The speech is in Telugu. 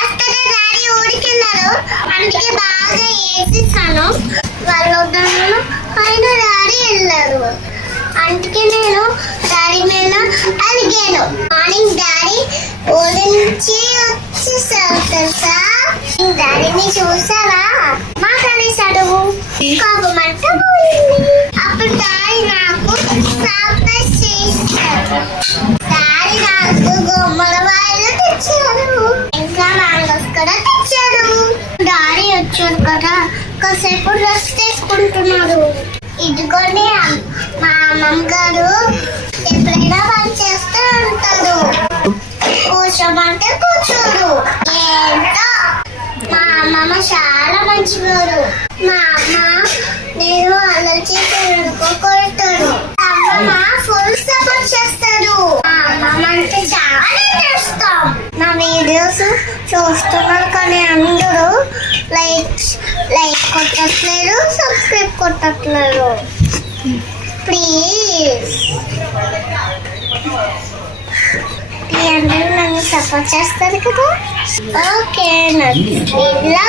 అక్కడ డాడీ ఊరికి అందుకే బాగా ఏడ్చిస్తాను. వాళ్ళు వద్దన్నారు ఆయన డాడీ వెళ్ళారు. అందుకే నేను డాడీ మీద అలిగాను. మార్నింగ్ డాడీ ఊరి నుంచి వచ్చేసారు తెలుసా? డాడీని చూసావా? మాట్లాడేశాడు. కోపమంట పోయింది. అప్పుడు డాడీ నాకు సర్ప్రైజ్ చేశాడు డాడీ నాకు గొమ్మల వాయిలు తెచ్చాడు ఇంకా మ్యాంగోస్ కూడా తెచ్చాడు డాడీ వచ్చాడు కదా కాసేపు రెస్ట్ తీసుకుంటున్నాడు. ఇదిగోండి మా అమ్మమ్మ గారు ఎప్పుడైనా పని చేస్తూ ఉంటారు. కూర్చోమంటే కూర్చోరు. ఏంటో? మా అమ్మమ్మ చాలా మంచివారు. మా అమ్మ నేను అల్లరి చేసేందుకు కొడతాడు అమ్మమ్మ ఫుల్ సపోర్ట్ చేస్తాడు మా అమ్మమ్మ అంటే చాలా ఇష్టం నా వీడియోస్ చూస్తున్నారు కానీ అందరూ లైక్స్ లైక్ కొట్టట్లేదు సబ్స్క్రైబ్ కొట్టట్లేదు. ప్లీజ్ అందరూ నన్ను సపోర్ట్ చేస్తారు కదా? ఓకే నన్ను ఇలా